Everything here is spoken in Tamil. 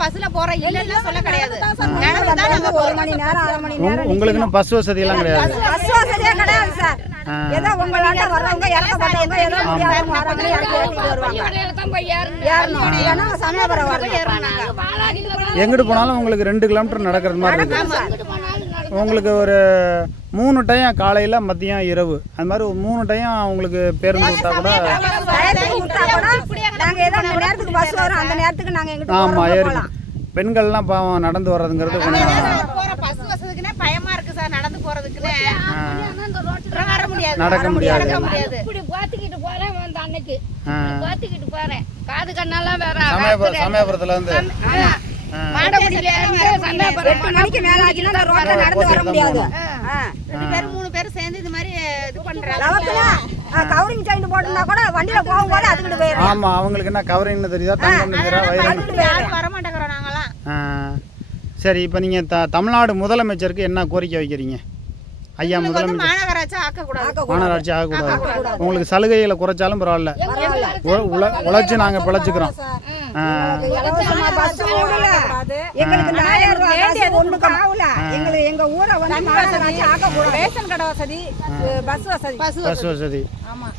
பஸ்ல போற இல்லைன்னு சொல்ல கிடையாது. நடந்து தான் நாங்க ஒரு மணி நேரம் அரை மணி உங்க- உங்களுக்குன்னு பஸ் வசதி எல்லாம் கிடையாது. பஸ் வசதியே கிடையாது சார். ஏதோ உங்களாண்ட வர்றவங்க இறக்கப்பட்டவங்க ஏதோ முடியாதவங்க வரவங்க இறக்கி வருவாங்க. ஏறணும். இல்லைன்னா சமயபுரம் வரணும் எங்கிட்டு போனாலும் உங்களுக்கு ரெண்டு கிலோமீட்டர் நடக்கிறது மாதிரி இருக்குது. உங்களுக்கு ஒரு மூணு டைம் காலையில் மதியம் இரவு. அது மாதிரி ஒரு மூணு டைம் உங்களுக்கு பேருந்து விட்டா கூட கூட நாங்க ஏதோ அந்த நேரத்துக்கு பஸ் வரும். அந்த நேரத்துக்கு நாங்க எங்கிட்ட ஆமாம் ஏறி பெண்கள்லாம் பாவம் நடந்து வர்றதுங்கிறது கொஞ்சம் போற பஸ் வசதிக்குனே பயமா இருக்கு சார் நடந்து வர முடியாது. நடக்க முடியாது. இப்படி பாத்துக்கிட்டு போறேன் வந்து அன்னைக்கு. பாத்துக்கிட்டு போறேன். காது கண்ணெல்லாம் வேற சமயபுரம் சமயபுரத்துல இருந்து. மாடபடியில இருந்து சமயபுரம் எட்டு மணிக்கு மேல ரோட்ல நடந்து வர முடியாது. ரெண்டு பேரும் மூணு பேரும் சேர்ந்து இது மாதிரி இது பண்றாங்க கவரிங் செயின் போட்டிருந்தா கூட வண்டியில போகும்போது ஆமாம் அவங்களுக்கு என்ன கவரிங்னு தெரியுதா? தங்கம் தெரியுதா வர மாட்டேங்கிறோம் நாங்களாம். சரி இப்போ நீங்கள் த தமிழ்நாடு முதலமைச்சருக்கு என்ன கோரிக்கை வைக்கிறீங்க? ஐயா முதலமைச்சர். மாநகராட்சி ஆக்க கூடாது மாநகராட்சி ஆகக்கூடாது உங்களுக்கு சலுகைகளை குறைச்சாலும் பரவாயில்ல. உழ- உழைச்சு நாங்கள் பிழைச்சிக்கிறோம். பஸ் வசதி.